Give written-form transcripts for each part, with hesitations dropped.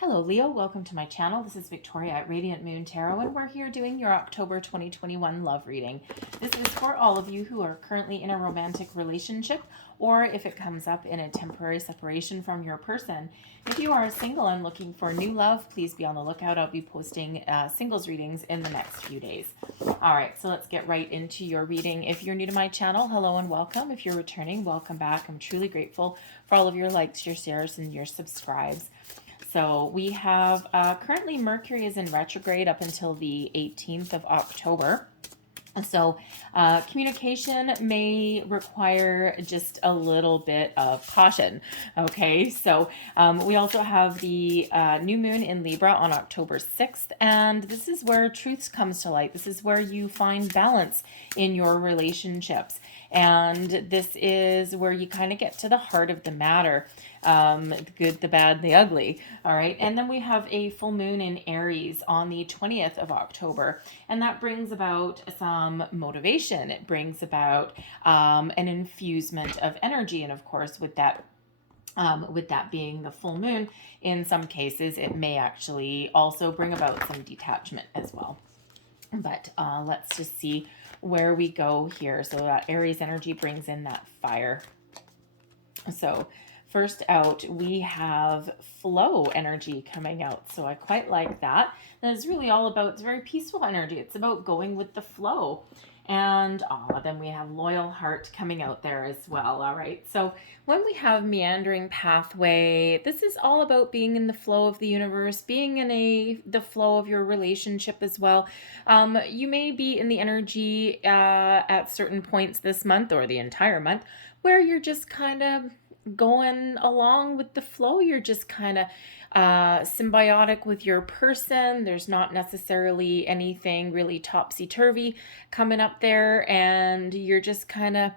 Hello Leo, welcome to my channel. This is Victoria at Radiant Moon Tarot, and we're here doing your October 2021 love reading. This is for all of you who are currently in a romantic relationship, or if it comes up in a temporary separation from your person. If you are single and looking for new love, please be on the lookout. I'll be posting singles readings in the next few days. All right, so let's get right into your reading. If you're new to my channel, hello and welcome. If you're returning, welcome back. I'm truly grateful for all of your likes, your shares, and your subscribes. So we have currently Mercury is in retrograde up until the 18th of October. So communication may require just a little bit of caution. Okay, so we also have the new moon in Libra on October 6th, and this is where truth comes to light. This is where you find balance in your relationships, and this is where you kind of get to the heart of the matter. The good, the bad, the ugly. All right, and then we have a full moon in Aries on the 20th of October, and that brings about some motivation. It brings about an infusement of energy, and of course, with that being the full moon, in some cases, it may actually also bring about some detachment as well. But let's just see where we go here. So that Aries energy brings in that fire. So first out, we have flow energy coming out. So I quite like that. And it's really all about, it's very peaceful energy. It's about going with the flow. And then we have loyal heart coming out there as well. All right. So when we have meandering pathway, this is all about being in the flow of the universe, being in the flow of your relationship as well. You may be in the energy at certain points this month or the entire month where you're just kind of going along with the flow. You're just kind of symbiotic with your person. There's not necessarily anything really topsy-turvy coming up there, and you're just kind of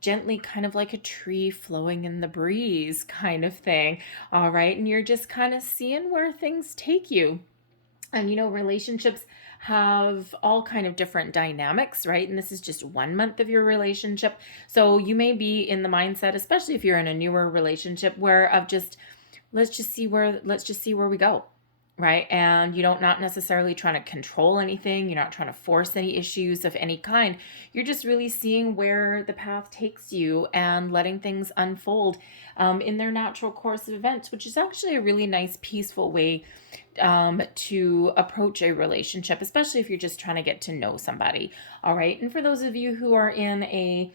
gently, kind of like a tree flowing in the breeze kind of thing. All right, and you're just kind of seeing where things take you. And you know, relationships have all kind of different dynamics, right? And this is just 1 month of your relationship. So you may be in the mindset, especially if you're in a newer relationship, where of just let's just see where we go, right? And you don't not necessarily trying to control anything. You're not trying to force any issues of any kind. You're just really seeing where the path takes you and letting things unfold in their natural course of events, which is actually a really nice, peaceful way to approach a relationship, especially if you're just trying to get to know somebody. All right. And for those of you who are in a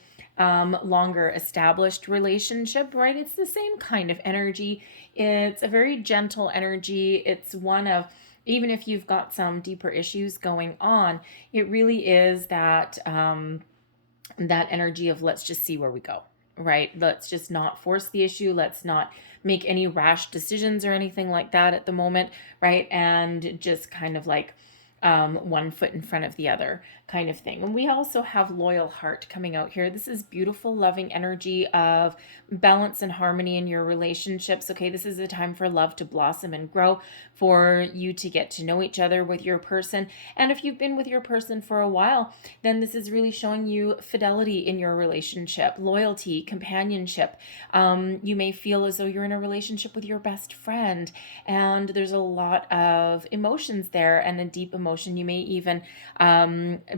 longer established relationship, right, it's the same kind of energy. It's a very gentle energy. It's one of, even if you've got some deeper issues going on, it really is that that energy of let's just see where we go, right? Let's just not force the issue. Let's not make any rash decisions or anything like that at the moment, right? And just kind of like one foot in front of the other kind of thing. And we also have loyal heart coming out here. This is beautiful, loving energy of balance and harmony in your relationships. Okay, this is a time for love to blossom and grow, for you to get to know each other with your person. And if you've been with your person for a while, then this is really showing you fidelity in your relationship, loyalty, companionship. You may feel as though you're in a relationship with your best friend, and there's a lot of emotions there and a deep emotion. You may even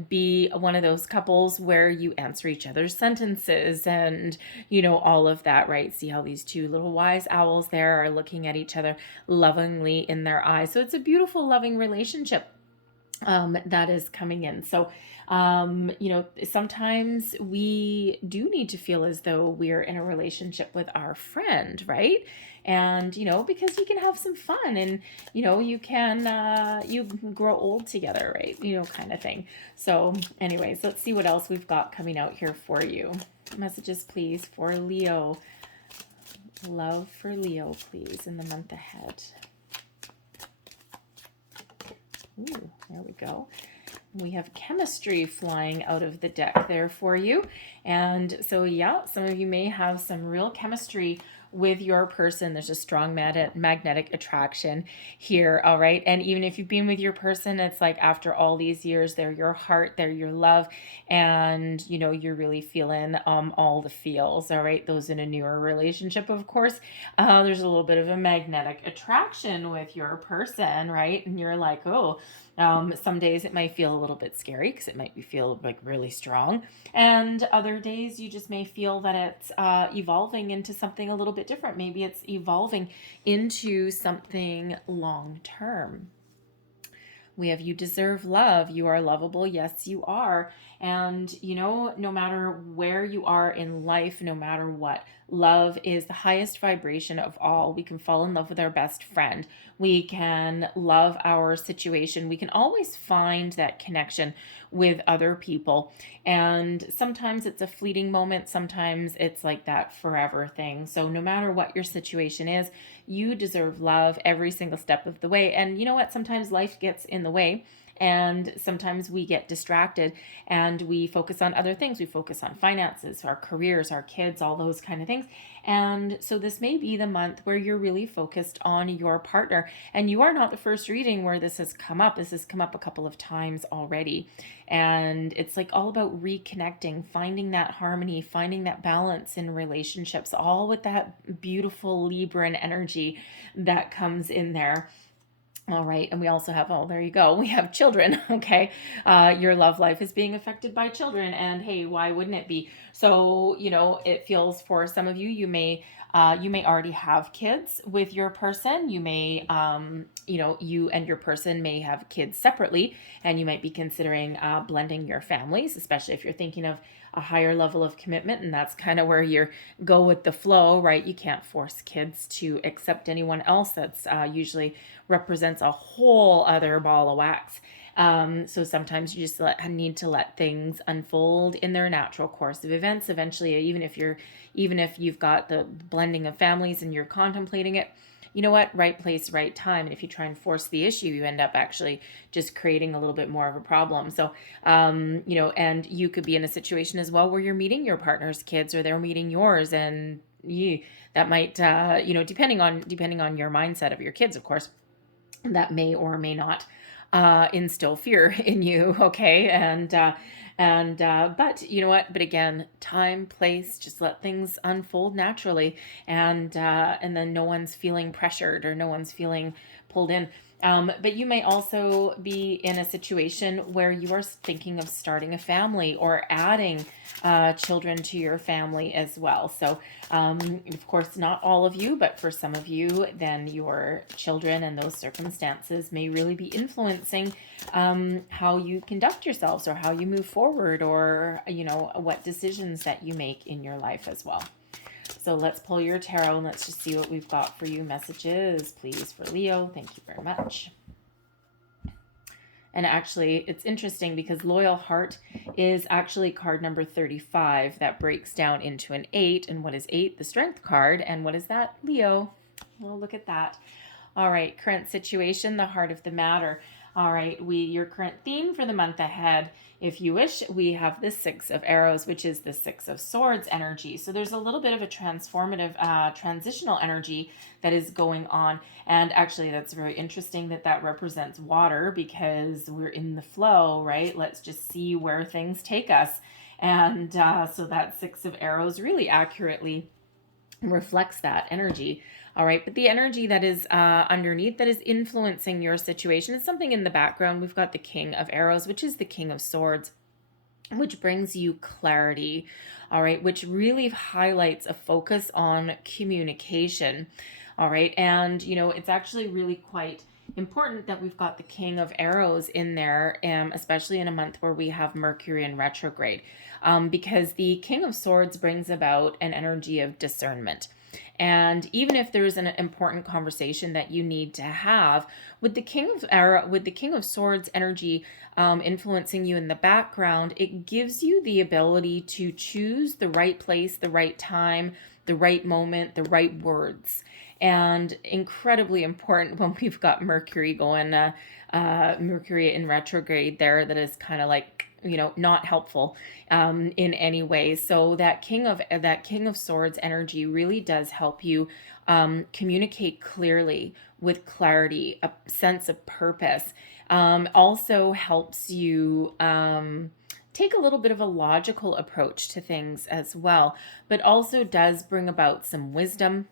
be one of those couples where you answer each other's sentences and, you know, all of that, right? See how these two little wise owls there are looking at each other lovingly in their eyes. So it's a beautiful, loving relationship that is coming in. So, you know, sometimes we do need to feel as though we're in a relationship with our friend, right? And, you know, because you can have some fun and, you know, you can grow old together, right? You know, kind of thing. So anyways, let's see what else we've got coming out here for you. Messages, please, for Leo. Love for Leo, please, in the month ahead. Ooh, there we go. We have chemistry flying out of the deck there for you. And so, yeah, some of you may have some real chemistry with your person. There's a strong magnetic attraction here, all right? And even if you've been with your person, it's like after all these years, they're your heart, they're your love, and you know, you're really feeling all the feels, all right? Those in a newer relationship, of course, there's a little bit of a magnetic attraction with your person, right? And you're like, oh, some days it might feel a little bit scary because it might feel like really strong. And other days you just may feel that it's evolving into something a little bit different. Maybe it's evolving into something long term. We have you deserve love. You are lovable. Yes, you are. And, you know, no matter where you are in life, no matter what, love is the highest vibration of all. We can fall in love with our best friend. We can love our situation. We can always find that connection with other people. And sometimes it's a fleeting moment. Sometimes it's like that forever thing. So no matter what your situation is, you deserve love every single step of the way. And you know what? Sometimes life gets in the way. And sometimes we get distracted and we focus on other things. We focus on finances, our careers, our kids, all those kind of things. And so this may be the month where you're really focused on your partner. And you are not the first reading where this has come up. This has come up a couple of times already. And it's like all about reconnecting, finding that harmony, finding that balance in relationships, all with that beautiful Libran energy that comes in there. All right. And we also have, oh, there you go. We have children. Okay. Your love life is being affected by children. And hey, why wouldn't it be? So, you know, it feels for some of you, you may already have kids with your person. You may, you know, you and your person may have kids separately, and you might be considering blending your families, especially if you're thinking of a higher level of commitment. And that's kind of where you go with the flow, right? You can't force kids to accept anyone else. That's usually represents a whole other ball of wax. So sometimes you just need to let things unfold in their natural course of events. Eventually, even if you've got the blending of families and you're contemplating it, you know what? Right place, right time. And if you try and force the issue, you end up actually just creating a little bit more of a problem. So, you know, and you could be in a situation as well where you're meeting your partner's kids or they're meeting yours, and that might, you know, depending on your mindset of your kids, of course, that may or may not instill fear in you. Okay. But you know what? But again, time, place, just let things unfold naturally. And then no one's feeling pressured or no one's feeling pulled in. But you may also be in a situation where you are thinking of starting a family or adding children to your family as well. So, of course, not all of you, but for some of you, then your children and those circumstances may really be influencing how you conduct yourselves or how you move forward, or, you know, what decisions that you make in your life as well. So let's pull your tarot and let's just see what we've got for you. Messages, please, for Leo. Thank you very much. And actually, it's interesting because Loyal Heart is actually card number 35. That breaks down into an 8. And what is 8? The Strength card. And what is that? Leo. Well, look at that. All right, current situation, the heart of the matter. All right, your current theme for the month ahead, if you wish, we have the 6 of Arrows, which is the 6 of Swords energy. So there's a little bit of a transformative, transitional energy that is going on. And actually, that's very interesting that represents water because we're in the flow, right? Let's just see where things take us. And so that 6 of Arrows really accurately reflects that energy. All right, but the energy that is underneath that is influencing your situation is something in the background. We've got the King of Arrows, which is the King of Swords, which brings you clarity, all right, which really highlights a focus on communication, all right, and, you know, it's actually really quite important that we've got the King of Arrows in there, especially in a month where we have Mercury in retrograde, because the King of Swords brings about an energy of discernment. And even if there's an important conversation that you need to have with the King of Swords energy influencing you in the background, it gives you the ability to choose the right place, the right time, the right moment, the right words. and incredibly important when we've got Mercury going, Mercury in retrograde there, that is kind of like, not helpful in any way. So that King of Swords energy really does help you communicate clearly, with clarity, a sense of purpose. Also helps you take a little bit of a logical approach to things as well, but also does bring about some wisdom,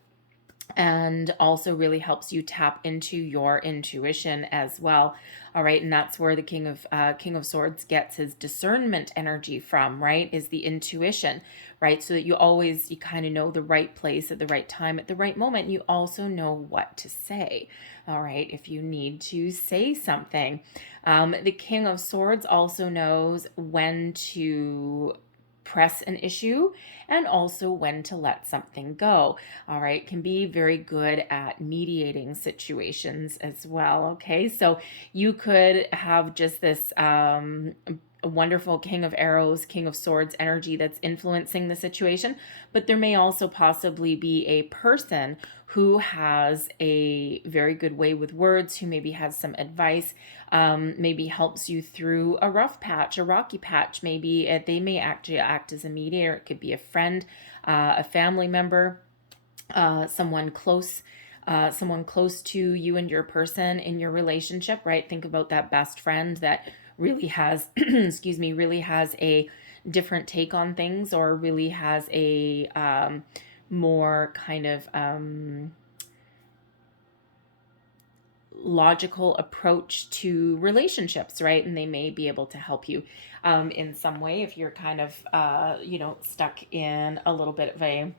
and also really helps you tap into your intuition as well. All right, and that's where the King of Swords gets his discernment energy from, right? Is the intuition, right? So that you kind of know the right place at the right time at the right moment. You also know what to say. All right, if you need to say something. The King of Swords also knows when to press an issue and also when to let something go. All right, can be very good at mediating situations as well. Okay, so you could have just this a wonderful King of Arrows, King of Swords energy that's influencing the situation, but there may also possibly be a person who has a very good way with words, who maybe has some advice, maybe helps you through a rough patch, a rocky patch. Maybe they may actually act as a mediator. It could be a friend, a family member, someone close to you and your person in your relationship, right? Think about that best friend that really has, excuse me, really has a different take on things, or really has a more kind of logical approach to relationships, right? And they may be able to help you in some way if you're kind of, stuck in a little bit of a,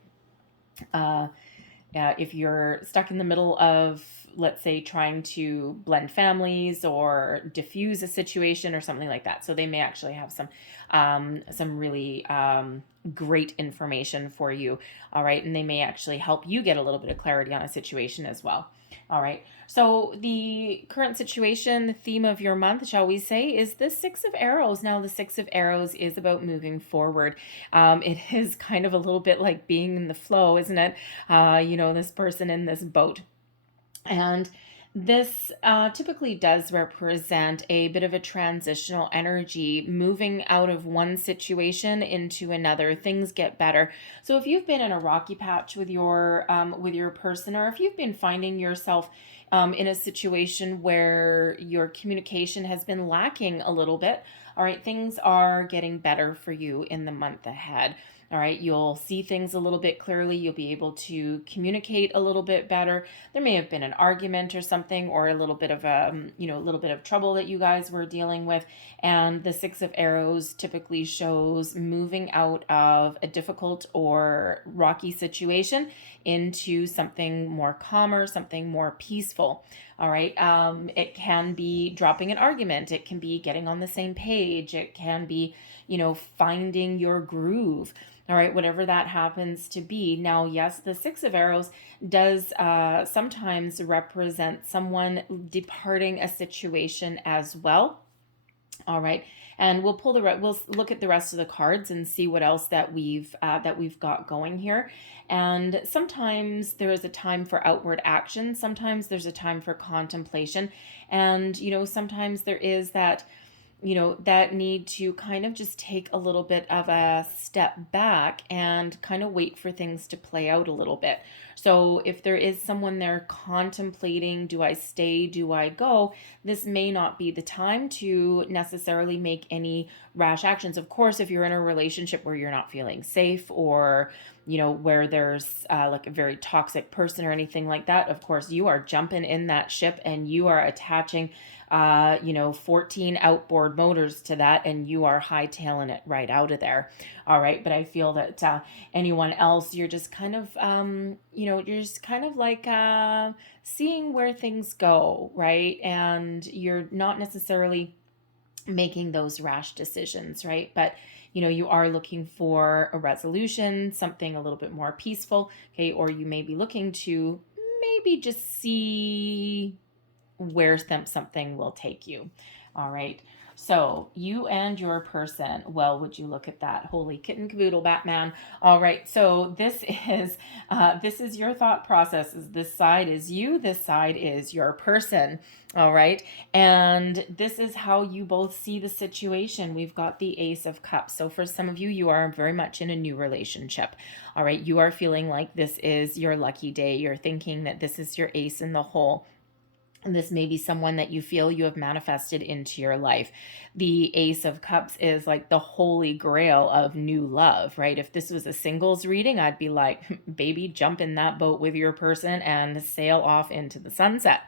if you're stuck in the middle of, let's say, trying to blend families or diffuse a situation or something like that. So they may actually have some really great information for you. All right. And they may actually help you get a little bit of clarity on a situation as well. All right. So the current situation, the theme of your month, shall we say, is the Six of Arrows. Now, the Six of Arrows is about moving forward. It is kind of a little bit like being in the flow, isn't it? This person in this boat. And this typically does represent a bit of a transitional energy, moving out of one situation into another. Things get better. So if you've been in a rocky patch with your person, or if you've been finding yourself in a situation where your communication has been lacking a little bit, all right, things are getting better for you in the month ahead. All right, you'll see things a little bit clearly. You'll be able to communicate a little bit better. There may have been an argument or something, or a little bit of a little bit of trouble that you guys were dealing with. And the Six of Arrows typically shows moving out of a difficult or rocky situation into something more calmer, something more peaceful. All right. It can be dropping an argument. It can be getting on the same page. It can be, finding your groove. All right, whatever that happens to be. Now, yes, the Six of Arrows does sometimes represent someone departing a situation as well. All right, and we'll look at the rest of the cards and see what else that we've got going here. And sometimes there is a time for outward action. Sometimes there's a time for contemplation, and sometimes there is that that need to kind of just take a little bit of a step back and kind of wait for things to play out a little bit. So if there is someone there contemplating, do I stay, do I go? This may not be the time to necessarily make any rash actions. Of course, if you're in a relationship where you're not feeling safe, or where there's like a very toxic person or anything like that, of course, you are jumping in that ship and you are attaching 14 outboard motors to that, and you are hightailing it right out of there. All right. But I feel that anyone else, you're just kind of, like seeing where things go, right? And you're not necessarily making those rash decisions, right? But you are looking for a resolution, something a little bit more peaceful, okay? Or you may be looking to maybe just see where something will take you. All right. So you and your person, well, would you look at that? Holy kitten caboodle, Batman. All right. So this is your thought processes. This side is you. This side is your person. All right. And this is how you both see the situation. We've got the Ace of Cups. So for some of you, you are very much in a new relationship. All right. You are feeling like this is your lucky day. You're thinking that this is your ace in the hole. And this may be someone that you feel you have manifested into your life. The Ace of Cups is like the holy grail of new love, right? If this was a singles reading, I'd be like, baby, jump in that boat with your person and sail off into the sunset.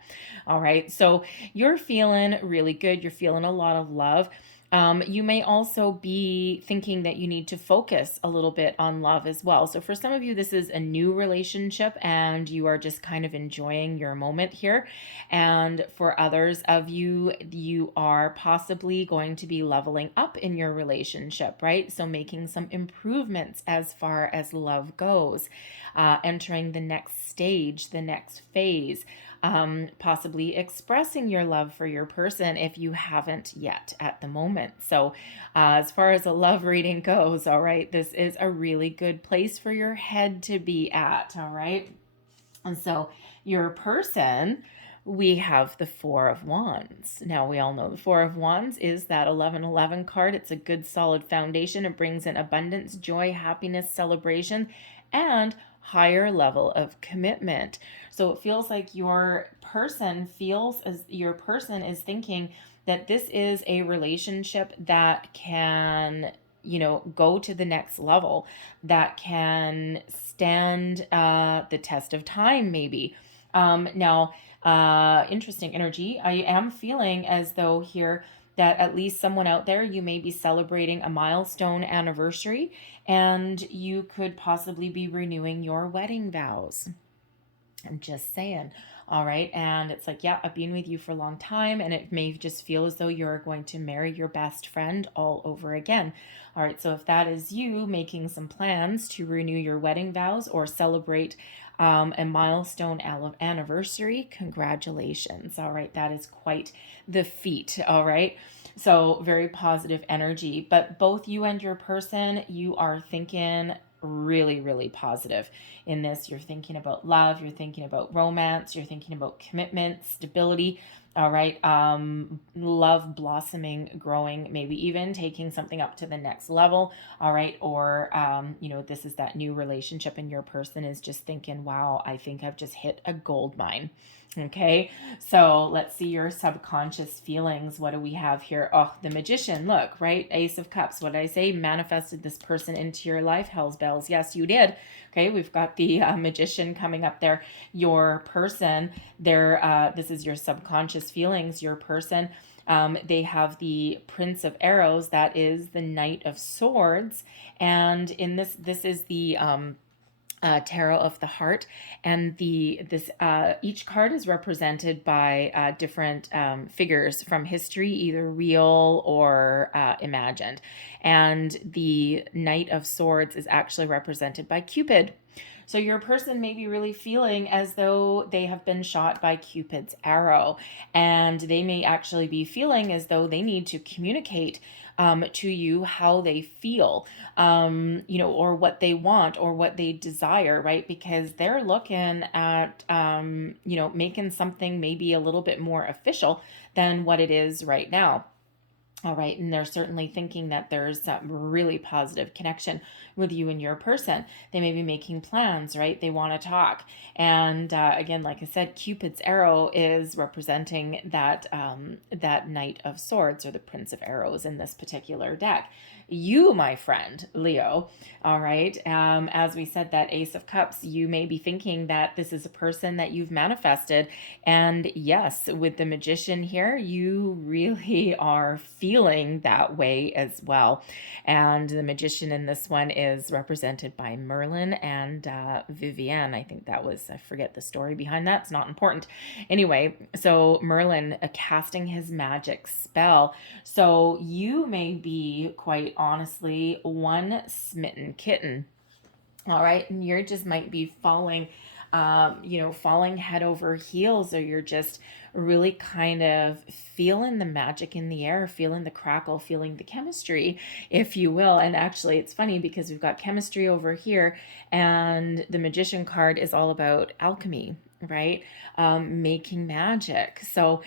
All right. So you're feeling really good. You're feeling a lot of love. You may also be thinking that you need to focus a little bit on love as well. So for some of you, this is a new relationship and you are just kind of enjoying your moment here. And for others of you, you are possibly going to be leveling up in your relationship, right? So making some improvements as far as love goes, entering the next stage, the next phase. Possibly expressing your love for your person if you haven't yet at the moment. So as far as a love reading goes, all right, this is a really good place for your head to be at, all right? And so your person, we have the Four of Wands. Now, we all know the Four of Wands is that 1111 card. It's a good, solid foundation. It brings in abundance, joy, happiness, celebration, and higher level of commitment. So it feels like your person is thinking that this is a relationship that can, go to the next level, that can stand the test of time, maybe. Now, interesting energy. I am feeling as though here that at least someone out there, you may be celebrating a milestone anniversary and you could possibly be renewing your wedding vows. I'm just saying. All right. And it's like, yeah, I've been with you for a long time. And it may just feel as though you're going to marry your best friend all over again. All right. So if that is you making some plans to renew your wedding vows or celebrate a milestone anniversary, congratulations. All right. That is quite the feat. All right. So very positive energy. But both you and your person, you are thinking really, really positive in this. You're thinking about love, you're thinking about romance, you're thinking about commitment, stability. All right. Love blossoming, growing, maybe even taking something up to the next level. All right. Or, this is that new relationship and your person is just thinking, wow, I think I've just hit a gold mine. Okay. So let's see your subconscious feelings. What do we have here? Oh, the Magician. Look, right? Ace of Cups. What did I say? Manifested this person into your life. Hell's bells. Yes, you did. Okay, we've got the Magician coming up there. Your person, this is your subconscious feelings. Your person, they have the Prince of Arrows. That is the Knight of Swords. And in this is the Tarot of the Heart, and each card is represented by different figures from history, either real or imagined. And the Knight of Swords is actually represented by Cupid. So your person may be really feeling as though they have been shot by Cupid's arrow, and they may actually be feeling as though they need to communicate to you how they feel, or what they want or what they desire, right? Because they're looking at, making something maybe a little bit more official than what it is right now. All right. And they're certainly thinking that there's some really positive connection with you and your person. They may be making plans, right? They want to talk. And again, like I said, Cupid's arrow is representing that Knight of Swords, or the Prince of Arrows in this particular deck. You, my friend, Leo, all right, as we said, that Ace of Cups, you may be thinking that this is a person that you've manifested. And yes, with the Magician here, you really are feeling that way as well. And the Magician in this one is represented by Merlin and Vivienne. I think I forget the story behind that. It's not important. Anyway, so Merlin casting his magic spell. So you may be, quite honestly, one smitten kitten. All right. And you just might be falling falling head over heels, or you're just really kind of feeling the magic in the air, feeling the crackle, feeling the chemistry, if you will. And actually, it's funny because we've got chemistry over here, and the Magician card is all about alchemy, right? Making magic. So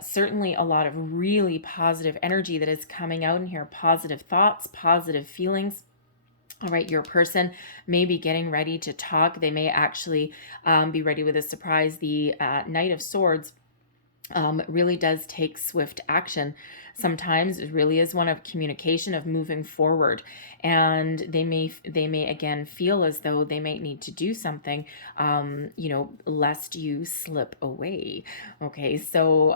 certainly a lot of really positive energy that is coming out in here, positive thoughts, positive feelings. All right, your person may be getting ready to talk. They may actually be ready with a surprise. The Knight of Swords really does take swift action. Sometimes it really is one of communication, of moving forward, and they may again feel as though they might need to do something, lest you slip away. Okay, so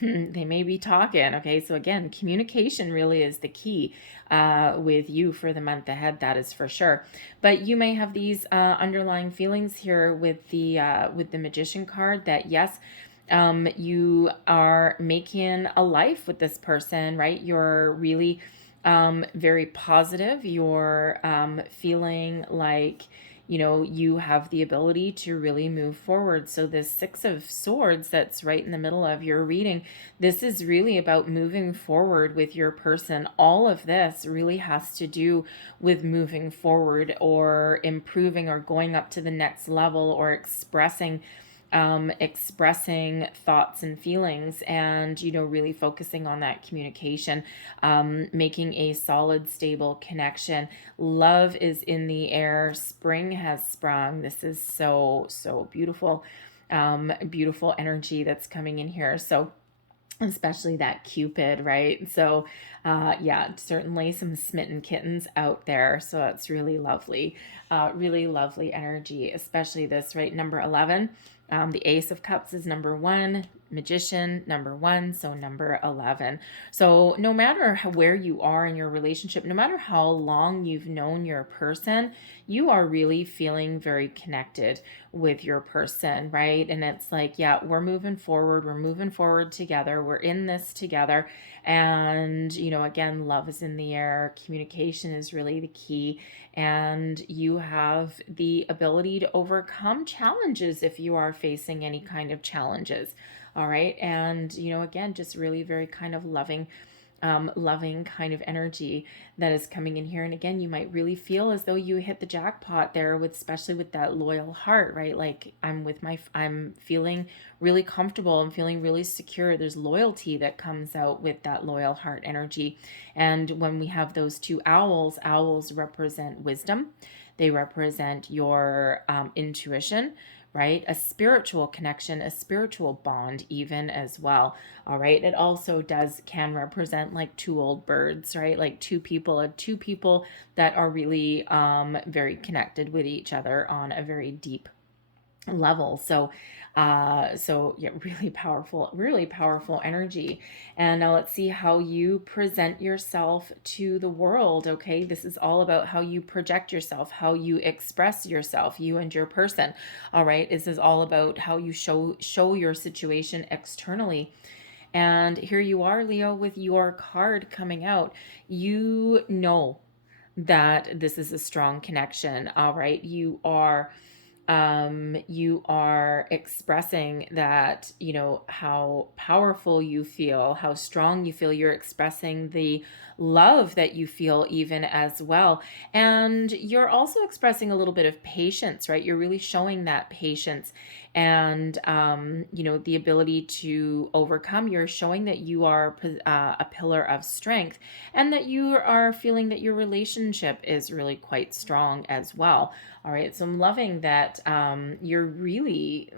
they may be talking. Okay, so again, communication really is the key with you for the month ahead. That is for sure. But you may have these underlying feelings here with the Magician card that yes. You are making a life with this person, right? You're really very positive. You're feeling like, you have the ability to really move forward. So this Six of Swords that's right in the middle of your reading, this is really about moving forward with your person. All of this really has to do with moving forward or improving or going up to the next level or expressing thoughts and feelings, and really focusing on that communication, making a solid, stable connection. Love is in the air. Spring has sprung. This is so beautiful. Beautiful energy that's coming in here. So especially that Cupid, right? So certainly some smitten kittens out there. So that's really lovely energy, especially this, right? Number 11. The Ace of Cups is number 1, Magician number 1, so number 11. So no matter where you are in your relationship, no matter how long you've known your person, you are really feeling very connected with your person, right? And it's like, yeah, we're moving forward together, we're in this together. And again, love is in the air, communication is really the key, and you have the ability to overcome challenges if you are facing any kind of challenges. All right. And again, just really very kind of loving kind of energy that is coming in here. And again, you might really feel as though you hit the jackpot there, with especially with that loyal heart, right? Like I'm feeling really comfortable. I'm feeling really secure. There's loyalty that comes out with that loyal heart energy. And when we have those two owls represent wisdom. They represent your intuition, right? A spiritual connection, a spiritual bond even as well. All right. It also can represent like two old birds, right? Like two people that are really very connected with each other on a very deep level. So yeah, really powerful energy. And now let's see how you present yourself to the world. Okay, this is all about how you project yourself, how you express yourself, you and your person. All right, this is all about how you show your situation externally. And here you are, Leo, with your card coming out. You know that this is a strong connection. All right, you are expressing that, how powerful you feel, how strong you feel. You're expressing the love that you feel even as well. And you're also expressing a little bit of patience, right? You're really showing that patience and, the ability to overcome. You're showing that you are a pillar of strength, and that you are feeling that your relationship is really quite strong as well. All right. So I'm loving that you're really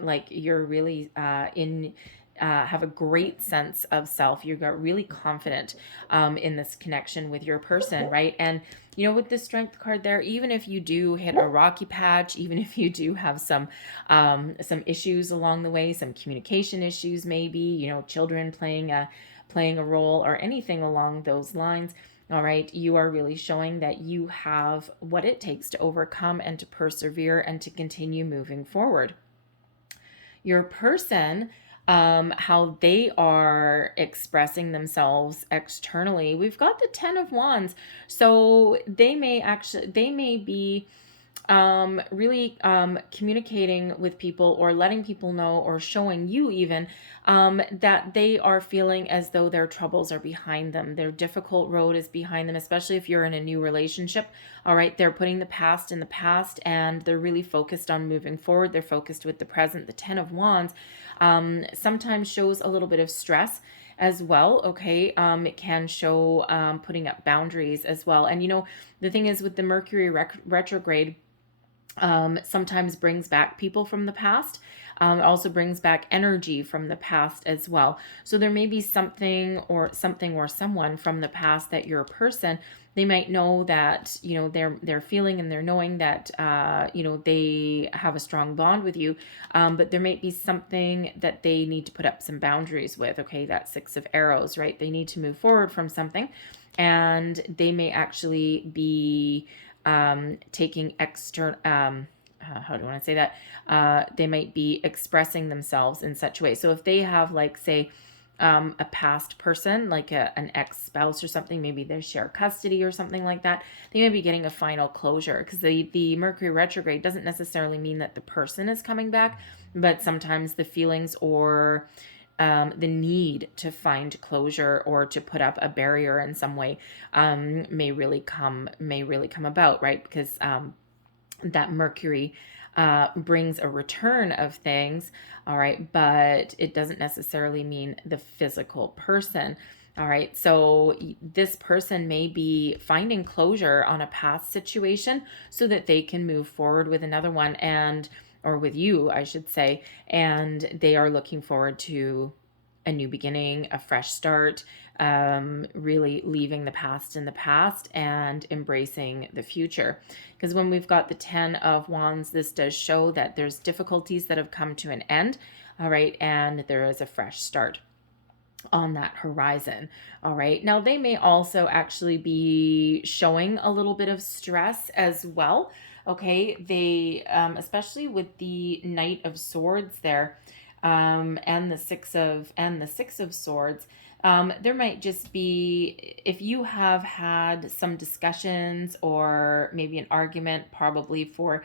have a great sense of self. You got really confident in this connection with your person, right? And with the Strength card there, even if you do hit a rocky patch, even if you do have some issues along the way, some communication issues, maybe children playing a role or anything along those lines. All right, you are really showing that you have what it takes to overcome and to persevere and to continue moving forward. Your person, how they are expressing themselves externally, we've got the 10 of Wands. So they may be really communicating with people or letting people know or showing you even that they are feeling as though their troubles are behind them. Their difficult road is behind them, especially if you're in a new relationship. All right, they're putting the past in the past and they're really focused on moving forward. They're focused with the present. The Ten of Wands sometimes shows a little bit of stress as well. Okay, it can show putting up boundaries as well. And the thing is with the Mercury retrograde, sometimes brings back people from the past. It also brings back energy from the past as well. So there may be something or someone from the past that your person, they might know that they're feeling and they're knowing that they have a strong bond with you, but there might be something that they need to put up some boundaries with. Okay, that Six of Arrows, right? They need to move forward from something, and they may actually be taking external, how do I want to say that? They might be expressing themselves in such a way. So if they have, like, say, a past person, like an ex-spouse or something, maybe they share custody or something like that, they may be getting a final closure, because the Mercury retrograde doesn't necessarily mean that the person is coming back, but sometimes the feelings or the need to find closure or to put up a barrier in some way may really come about, right? Because that Mercury brings a return of things, all right, but it doesn't necessarily mean the physical person. All right, so this person may be finding closure on a past situation so that they can move forward with another one, or with you, I should say, and they are looking forward to a new beginning, a fresh start, really leaving the past in the past and embracing the future. Because when we've got the Ten of Wands, this does show that there's difficulties that have come to an end, all right, and there is a fresh start on that horizon. All right, now they may also actually be showing a little bit of stress as well. Okay, they especially with the Knight of Swords there, and the Six of Swords. There might just be, if you have had some discussions or maybe an argument, probably for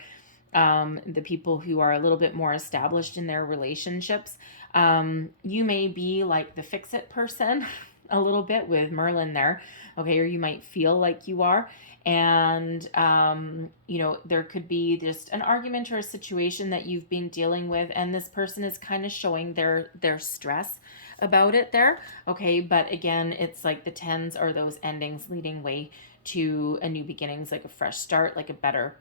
the people who are a little bit more established in their relationships, you may be like the fix-it person a little bit with Merlin there, okay, or you might feel like you are. And there could be just an argument or a situation that you've been dealing with, and this person is kind of showing their stress about it there. Okay, but again, it's like the tens are those endings leading way to a new beginnings, like a fresh start, like a better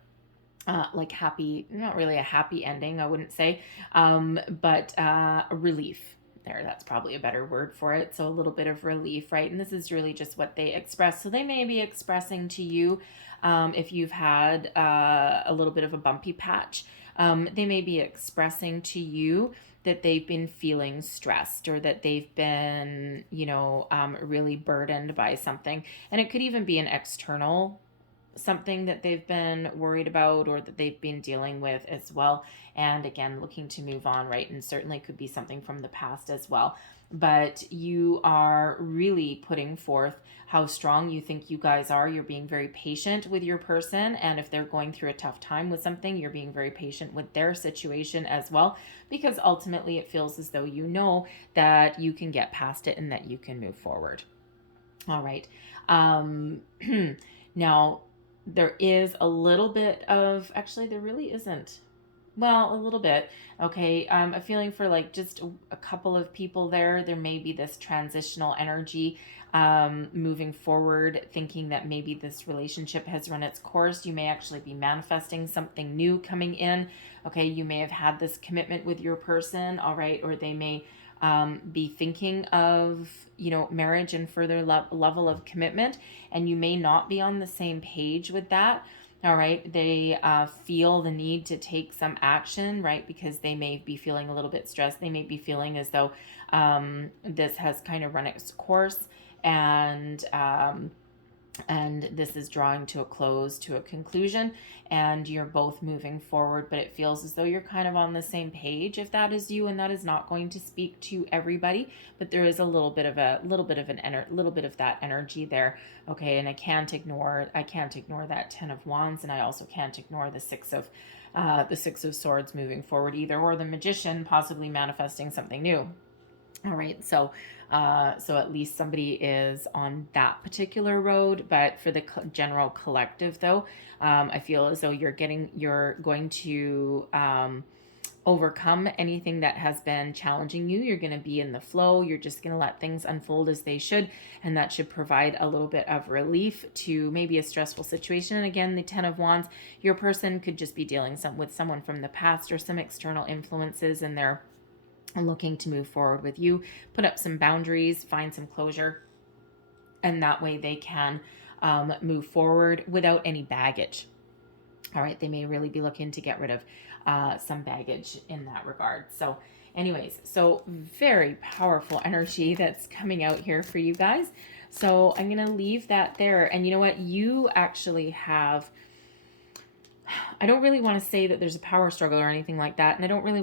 like happy, not really a happy ending, I wouldn't say, but a relief there. That's probably a better word for it. So a little bit of relief, right? And this is really just what they express. So they may be expressing to you, if you've had a little bit of a bumpy patch, they may be expressing to you that they've been feeling stressed, or that they've been, really burdened by something. And it could even be an external something that they've been worried about or that they've been dealing with as well. And again, looking to move on, right? And certainly could be something from the past as well. But you are really putting forth how strong you think you guys are. You're being very patient with your person. And if they're going through a tough time with something, you're being very patient with their situation as well, because ultimately it feels as though you know that you can get past it and that you can move forward. All right. Now, there is a little bit of, actually, there really isn't. Well, a little bit. Okay. A feeling for like just a couple of people there. There may be this transitional energy moving forward, thinking that maybe this relationship has run its course. You may actually be manifesting something new coming in. Okay. You may have had this commitment with your person. All right. Or they may be thinking of, marriage and further level of commitment, and you may not be on the same page with that. All right. They feel the need to take some action, right? Because they may be feeling a little bit stressed. They may be feeling as though this has kind of run its course, and and this is drawing to a close, to a conclusion, and you're both moving forward, but it feels as though you're kind of on the same page if that is you, and that is not going to speak to everybody, but there is a little bit of that energy there. Okay, and I can't ignore that 10 of Wands, and I also can't ignore the Six of Swords moving forward either, or the Magician possibly manifesting something new. All right, so at least somebody is on that particular road, but for the general collective, though, I feel as though you're going to overcome anything that has been challenging you. You're going to be in the flow. You're just going to let things unfold as they should, and that should provide a little bit of relief to maybe a stressful situation. And again, the 10 of Wands, your person could just be dealing with someone from the past or some external influences, and they're looking to move forward with you, put up some boundaries, find some closure, and that way they can move forward without any baggage. All right, they may really be looking to get rid of some baggage in that regard. So anyways, so very powerful energy that's coming out here for you guys. So I'm going to leave that there. And you know what? You actually have... I don't really want to say that there's a power struggle or anything like that. And I don't really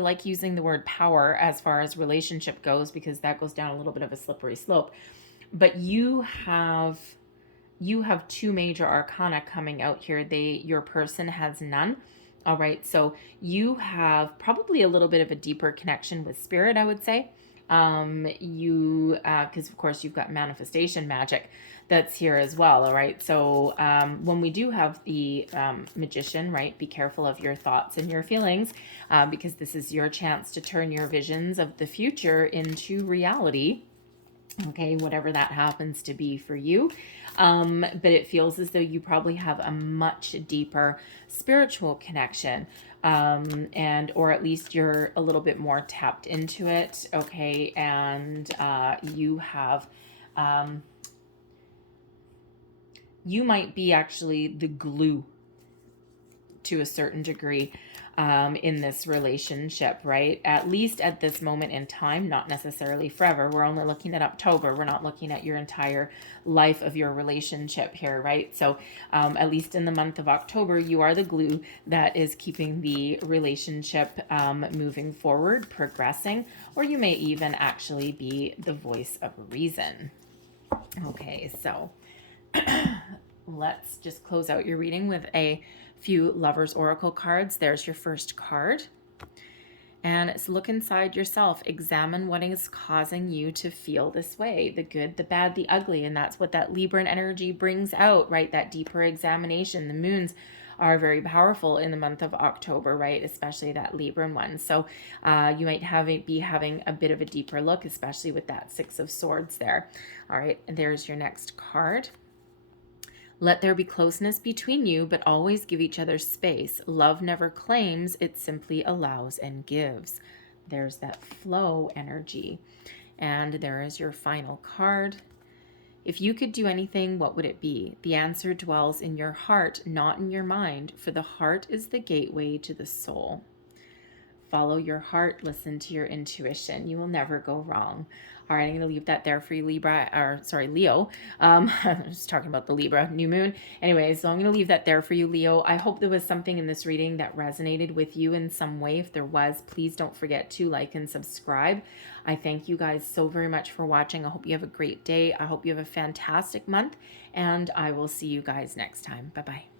like using the word power as far as relationship goes, because that goes down a little bit of a slippery slope. But you have two major arcana coming out here. Your person has none. All right. So you have probably a little bit of a deeper connection with spirit, I would say. Because of course you've got manifestation magic that's here as well. All right. So when we do have the Magician, right, be careful of your thoughts and your feelings, because this is your chance to turn your visions of the future into reality. Okay, whatever that happens to be for you. But it feels as though you probably have a much deeper spiritual connection, or at least you're a little bit more tapped into it. Okay, and you have... you might be actually the glue to a certain degree in this relationship, right? At least at this moment in time, not necessarily forever. We're only looking at October. We're not looking at your entire life of your relationship here, right? So at least in the month of October, you are the glue that is keeping the relationship moving forward, progressing, or you may even actually be the voice of reason. Okay, so let's just close out your reading with a few Lovers Oracle cards. There's your first card. And it's look inside yourself. Examine what is causing you to feel this way. The good, the bad, the ugly. And that's what that Libran energy brings out, right? That deeper examination. The moons are very powerful in the month of October, right? Especially that Libran one. So you might be having a bit of a deeper look, especially with that Six of Swords there. All right, and there's your next card. Let there be closeness between you, but always give each other space. Love never claims, it simply allows and gives. There's that flow energy. And there is your final card. If you could do anything, what would it be? The answer dwells in your heart, not in your mind, for the heart is the gateway to the soul. Follow your heart, listen to your intuition. You will never go wrong. All right, I'm going to leave that there for you, Leo. I was talking about the Libra new moon. Anyway, so I'm going to leave that there for you, Leo. I hope there was something in this reading that resonated with you in some way. If there was, please don't forget to like and subscribe. I thank you guys so very much for watching. I hope you have a great day. I hope you have a fantastic month, and I will see you guys next time. Bye-bye.